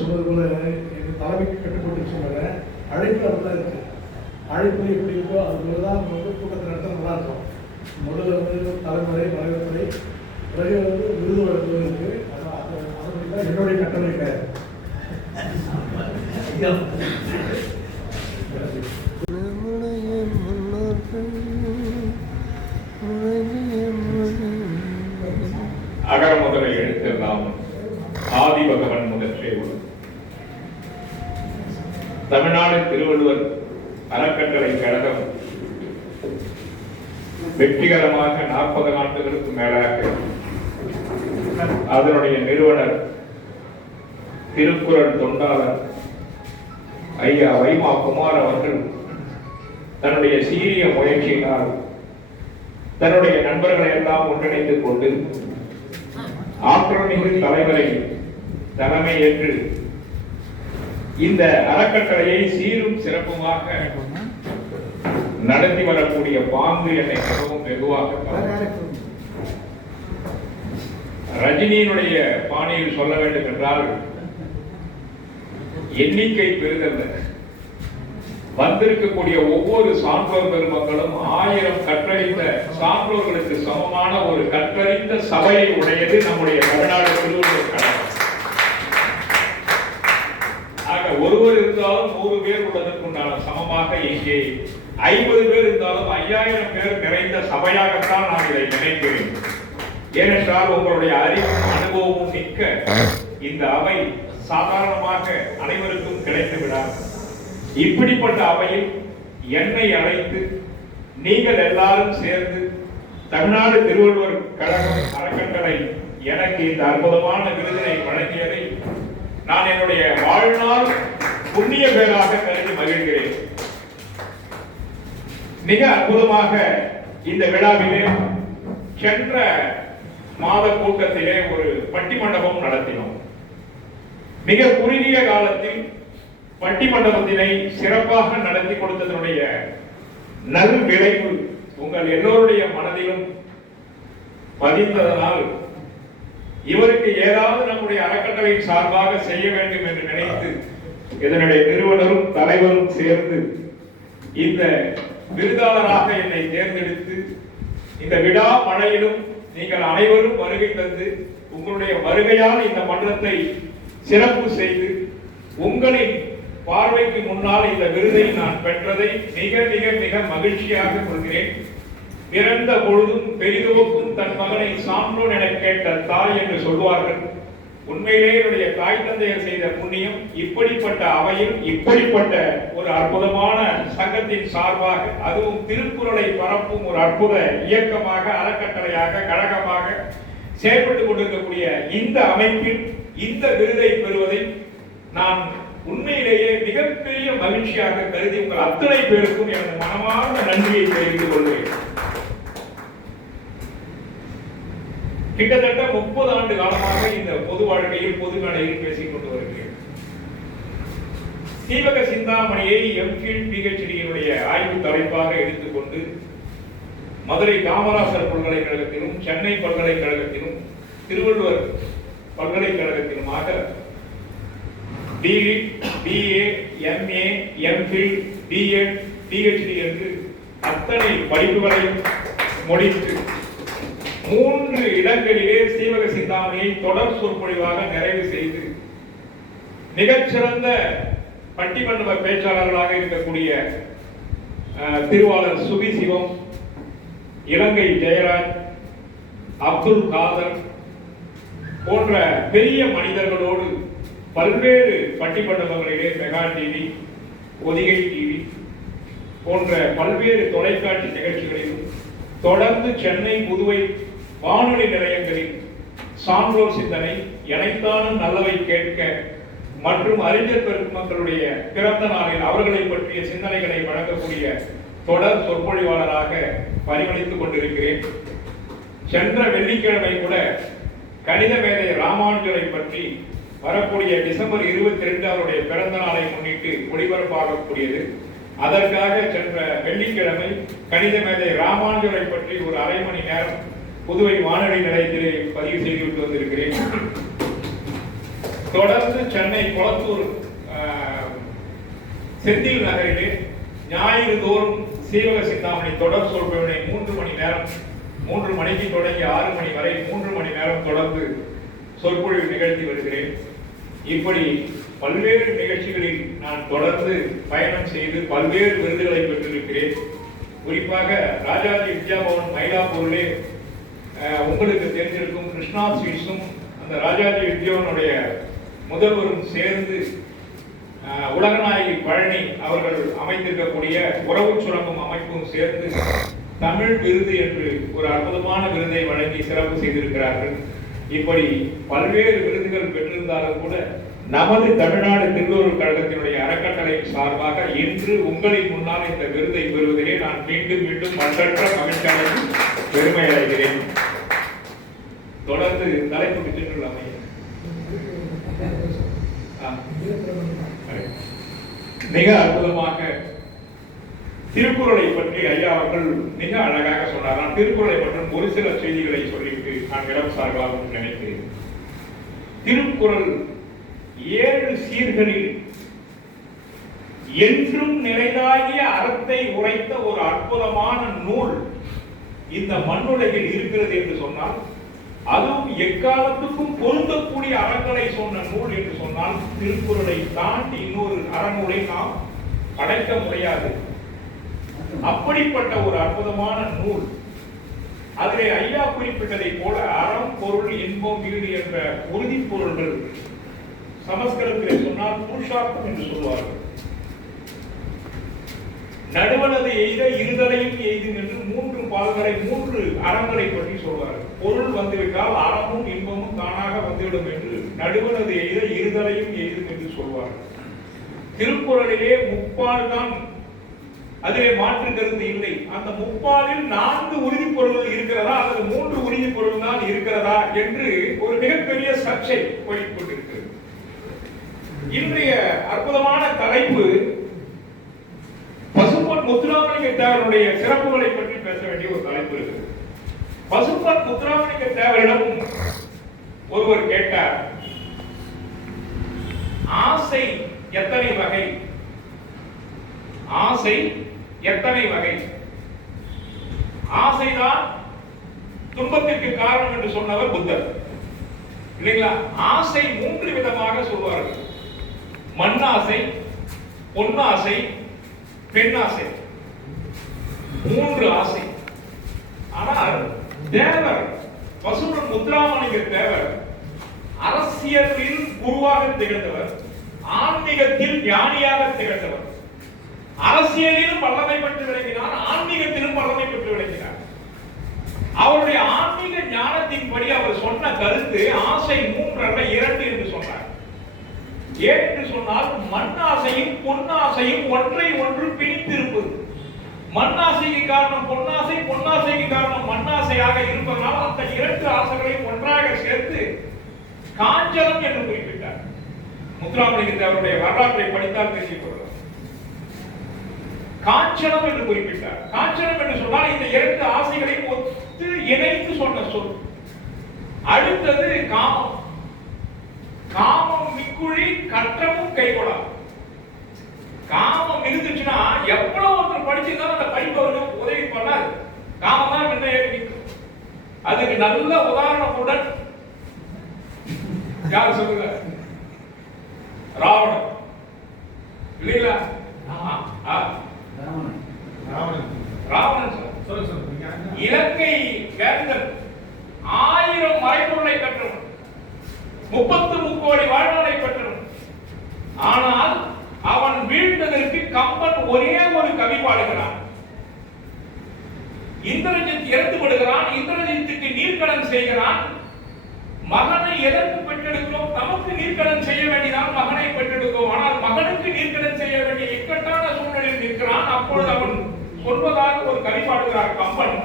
சொன்னது போல எங்கள் தலைமைக்கு கட்டுப்பட்டு சொன்னாங்க. அழைப்பு அப்படிதான் இருக்கு. அழைப்பு எப்படி இருக்கோ அது போல தான் நம்ம வந்து கூட்டத்தை நடத்த நல்லா இருக்கும். முதல்ல வந்து தலைமுறை வரவேற்புரை, பிறகு வந்து விருது வழங்குவது இருக்கு. அதன்படி தான் என்னுடைய கட்டளை கிடையாது. அகர முதலை எழுத்தெல்லாம் ஆதி பகவன் முதற்றே உலகு. தமிழ்நாடு திருவள்ளுவர் அறக்கட்டளை கழகம் வெற்றிகரமாக 40 ஆண்டுகளுக்கு மேலாக அதனுடைய நிறுவனர் திருக்குறள் தொண்டாளர் ஐயா வைமா குமார் அவர்கள் தன்னுடைய சீரிய முயற்சியினால் தன்னுடைய நண்பர்களை எல்லாம் ஒன்றிணைத்துக் கொண்டு ஆற்றல்மிகு தலைவரை தலைமை ஏற்று இந்த அறக்கட்டளையை சீரும் சிறப்புமாக நடத்தி வரக்கூடிய பாங்கு என்னை மிகவும் வெகுவாக ரஜினியினுடைய பாணியில் சொல்ல வேண்டும் என்றால் எண்ணிக்கை பெறுதல்ல, வந்திருக்கக்கூடிய ஒவ்வொரு சான்றோர் பெருமக்களும் 1000 கற்றறிந்த சான்றோர்களுக்கு சமமான ஒரு கற்றறிந்த சபையை உடையது நம்முடைய தமிழ்நாடு திருவள்ளுவர் கழகம். ஆக ஒருவர் இருந்தாலும் 100 பேர் உள்ளதற்குண்டான சமமாக இங்கே 50 பேர் இருந்தாலும் 5000 பேர் நிறைந்த சபையாகத்தான் நான் இதை நினைக்கிறேன். ஏனென்றால் உங்களுடைய அறிவும் அனுபவமும் மிக்க இந்த அவை சாதாரணமாக அனைவருக்கும் கிடைத்து விடாது. இப்படிப்பட்ட அவையில் என்னை அழைத்து நீங்கள் எல்லாரும் சேர்ந்து தமிழ்நாடு திருவள்ளுவர் கழகம் அறக்கட்டளை எனக்கு இந்த அற்புதமான விருதினை வழங்கியதை நான் என்னுடைய வாழ்நாள் புண்ணிய பேராக கருதி மகிழ்கிறேன். மிக அற்புதமாக இந்த விழாவிலே சென்ற மாத கூட்டத்திலே ஒரு பட்டிமண்டபம் நடத்தினோம். மிக குறுகிய காலத்தில் பட்டிமண்டபத்தினை சிறப்பாக நடத்தி கொடுத்ததனுடைய நல் விளைவு உங்கள் எல்லோருடைய மனதிலும் பதிந்ததனால் இவருக்கு ஏதாவது நம்முடைய அறக்கட்டளையின் சார்பாக செய்ய வேண்டும் என்று நினைத்து இதனுடைய நிறுவனரும் தலைவரும் சேர்ந்து இந்த விருதாளராக என்னை தேர்ந்தெடுத்து இந்த விழா மழையிலும் நீங்கள் அனைவரும் வருகை தந்து உங்களுடைய வருகையால் இந்த மன்றத்தை சிறப்பு செய்து உங்களின் பார்வைக்கு முன்னால் இந்த விருதை நான் பெற்றதை மிக மிக மிக மகிழ்ச்சியாக கொள்கிறேன். பிறந்த பொழுதும் பெரிதோக்கும் தன் மகனை சான்றோன் என கேட்ட தாய் என்று சொல்வார்கள். உண்மையிலே என்னுடைய தாய் தந்தையர் செய்த புண்ணியம். இப்படிப்பட்ட அவையில் இப்படிப்பட்ட ஒரு அற்புதமான சங்கத்தின் சார்பாக, அதுவும் திருக்குறளை பரப்பும் ஒரு அற்புத இயக்கமாக, அறக்கட்டளையாக, கழகமாக செயல்பட்டுக் கொண்டிருக்கக்கூடிய இந்த அமைப்பில் இந்த விருதை பெறுவதை நான் உண்மையிலேயே மிகப்பெரிய மகிழ்ச்சியாக கருதி உங்கள் அத்தனை பேருக்கும் எனது மனமார்ந்த நன்றியை தெரிவித்துக் கொள்கிறேன். கிட்டத்தட்ட 30 ஆண்டு காலமாக இந்த பொது வாழ்க்கையில் பொது மேடையில் பேசிக் கொண்டு வருகிறேன். சீவக சிந்தாமணியை எம்ஃபில் பிஹெச்டியினுடைய ஆய்வு தலைப்பாக எடுத்துக்கொண்டு மதுரை காமராசர் பல்கலைக்கழகத்திலும் சென்னை பல்கலைக்கழகத்திலும் திருவள்ளுவர் பல்கலைக்கழகத்திலுமாக BLitt, BA, MA, MPhil, BEd, PhD என்று அத்தனை படிப்புகளையும் முடித்து 3 இடங்களிலே சீவக சிந்தாமணியை தொடர் சொற்பொழிவாக நிறைவு செய்து மிகச்சிறந்த பட்டிமன்ற பேச்சாளர்களாக இருக்கக்கூடிய திருவாளர் சுபி சிவம், இலங்கை ஜெயராஜ், அப்துல் காதர் போன்ற பெரிய மனிதர்களோடு பல்வேறு பட்டிமண்டபங்களிலே மெகா டிவி, ஒதிகை டிவி போன்ற பல்வேறு தொலைக்காட்சி நிகழ்ச்சிகளிலும் தொடர்ந்து சென்னை, புதுவை வானொலி நிலையங்களில் சான்றோர் சிந்தனை, எனைத்தானும் நல்லவை கேட்க மற்றும் அறிஞர் பெருமக்களுடைய பிறந்த நாளில் அவர்களை பற்றிய சிந்தனைகளை வழங்கக்கூடிய தொடர் சொற்பொழிவாளராக பரிமளித்துக் கொண்டிருக்கிறேன். சென்ற வெள்ளிக்கிழமை கூட கணித மேதை ராமானுஜரை பற்றி வரக்கூடிய டிசம்பர் 22 அவருடைய பிறந்த நாளை முன்னிட்டு ஒளிபரப்பாகக்கூடியது. அதற்காக சென்ற வெள்ளிக்கிழமை கணித மேதை ராமானுஜரை பற்றி ஒரு அரை மணி நேரம் புதுவை வானொலி நிலையத்திலே பதிவு செய்துவிட்டு வந்திருக்கிறேன். தொடர்ந்து சென்னை கொளத்தூர் செந்தில் நகரிலே ஞாயிறு தோறும் சீவக சிந்தாமணி தொடர் சொற்பொழிவினை 3 மணி நேரம், 3 மணிக்கு தொடங்கி 6 மணி வரை 3 மணி நேரம் தொடர்ந்து சொற்பொழிவு நிகழ்த்தி வருகிறேன். இப்படி பல்வேறு நிகழ்ச்சிகளில் நான் தொடர்ந்து பயணம் செய்து பல்வேறு விருதுகளை பெற்றிருக்கிறேன். குறிப்பாக ராஜாஜி வித்யாபவன் மயிலாப்பூரிலே உங்களுக்கு தெரிஞ்சிருக்கும் கிருஷ்ணா ஸ்வீட்ஸும் அந்த ராஜாஜி வித்யாபவனுடைய முதல்வரும் சேர்ந்து உலகநாயகி பழனி அவர்கள் அமைத்திருக்கக்கூடிய உறவு சுரங்கம் அமைப்பும் சேர்ந்து தமிழ் விருது என்று ஒரு அற்புதமான விருதை வழங்கி சிறப்பு செய்திருக்கிறார்கள். இப்படி பல்வேறு விருதுகள் பெற்றிருந்தாலும் கூட நமது தமிழ்நாடு திருவள்ளுவர் கழகத்தினுடைய அறக்கட்டளை சார்பாக இன்று உங்களின் முன்னால் இந்த விருதை பெறுவதிலே நான் மீண்டும் மீண்டும் மற்றற்ற மகிழ்ச்சியாளர்கள் பெருமை அடைகிறேன். தொடர்ந்து தலைப்புக்கு சென்றுள்ளாமே மிக அற்புதமாக திருக்குறளை பற்றி ஐயா அவர்கள் மிக அழகாக சொன்னார். நான் திருக்குறளை பற்றி ஒரு சில செய்திகளை சொல்லிவிட்டு நான் இடம் சார்பாக நினைத்தேன். திருக்குறள் 7 சீர்களில் என்றும் நிறைவாகிய அறத்தை உரைத்த ஒரு அற்புதமான நூல் இந்த மண்ணுலகில் இருக்கிறது என்று சொன்னால், அதுவும் எக்காலத்துக்கும் பொருந்தக்கூடிய அறங்களை சொன்ன நூல் என்று சொன்னால் திருக்குறளை தாண்டி இன்னொரு அறநூலை நாம் படைக்க முடியாது. அப்படிப்பட்ட ஒரு அற்புதமான நூல். அதிலே ஐயா குறிப்பிட்டதை போல அறம், பொருள், இன்பம், வீடு என்ற உறுதி பொருள்கள் சமஸ்கிருதத்திலே சொன்னால் புருஷார்த்தம் என்று சொல்வார்கள். நடுவனது எய்த இருதலையும் எய்தும் என்று 3 பால்களை 3 அறங்களை பற்றி சொல்வார்கள். பொருள் வந்துவிட்டால் அறமும் இன்பமும் தானாக வந்துவிடும் என்று நடுவனது எய்த இருதலையும் எய்தும் என்று சொல்வார்கள். திருக்குறளிலே முப்பால் தான், அதிலே மாற்று கருத்து இல்லை. அந்த முப்பாலில் 4 உறுதி பொருள்கள் இருக்கிறதா அல்லது 3 உறுதி பொருள் தான் இருக்கிறதா என்று ஒரு மிகப்பெரிய சர்ச்சை போய்க் கொண்டிருக்கிறது. இன்றைய அற்புதமான தலைப்பு பசும்பொன் முத்துராமலிங்க தேவருடைய சிறப்புகளை பற்றி பேச வேண்டிய ஒரு தலைப்பு இருக்கு. பசும்பொன் முத்துராமலிங்க தேவரிடம் ஒருவர் கேட்டார், ஆசை எத்தனை வகை? ஆசை எத்தனை வகை? ஆசைதான் துன்பத்திற்கு காரணம் என்று சொன்னவர் புத்தர் இல்லைங்களா? ஆசை 3 விதமாக சொல்வார்கள். மண்ணாசை, பொன்னாசை, பெண்ணாசை. 3 ஆசை. ஆனால் தேவர் பசும்பொன் முத்துராமலிங்க தேவர் அரசியலில் குருவாக திகழ்ந்தவர், ஆன்மீகத்தில் ஞானியாக திகழ்ந்தவர். அரசியலிலும் வல்லமை பெற்று விளங்கினார், ஆன்மீகத்திலும் வல்லமை பெற்று விளங்கினார். அவருடைய ஆன்மீக ஞானத்தின்படி அவர் சொன்ன கருத்து ஆசை 3 அல்ல 2 என்று சொன்னார். ஏன் என்று சொன்னால் மண்ணாசையும் பொன்னாசையும் ஒன்றை ஒன்று பிணித்திருப்பது. மண்ணாசைக்கு காரணம் பொன்னாசை, பொன்னாசைக்கு காரணம் மண்ணாசையாக இருப்பதனால் அந்த 2 ஆசைகளையும் ஒன்றாக சேர்த்து காஞ்சலம் என்று குறிப்பிட்டார். முத்துராமலிங்க தேவருடைய வரலாற்றை படித்தால் தெரிந்து கொள்ளலாம். காஞ்சனம் என்று குறிப்பிட்டார். காஞ்சனம் என்று சொன்னால் இந்த 2 ஆசைகளையும் ஒத்து இணைத்து சொன்ன சொல். அடுத்தது காமம். காமம் மிக்குழி கற்றமும் கைகொடா. காமம் இருந்துச்சுன்னா எவ்வளவு ஒருத்தர் படிச்சிருந்தாலும் அந்த படிப்பு அவருக்கு உதவி பண்ணாது. காமம் தான் என்ன நிற்கும். அதுக்கு நல்ல உதாரணத்துடன் யார் சொல்லுங்க? ராவணன் இல்லைங்களா? ராவணன் இலங்கை வேந்தன் 1000 மறைபொருளை கற்றவன், 33 கோடி வாழ்நாளை பெற்றவன். ஆனால் அவன் வீழ்ந்ததற்கு கம்பன் ஒரே ஒரு கவி பாடுகிறான். இந்திரஜித் இறந்து விடுகிறான். இந்திரஜித்துக்கு நீர்க்கடன் செய்கிறான். மகனை எதற்கு பெற்றெடுக்கிறோம்? நமக்கு நீர்க்கடன் செய்ய வேண்டியதான் மகனை பெற்றெடுக்கிறோம். ஆனால் மகனுக்கு நீர்க்கடன் செய்ய வேண்டிய இக்கட்டான சூழ்நிலையில் நிற்கிறான். அப்பொழுது அவன் சொல்வதாக ஒரு கவி பாடுகிறார் கம்பன்.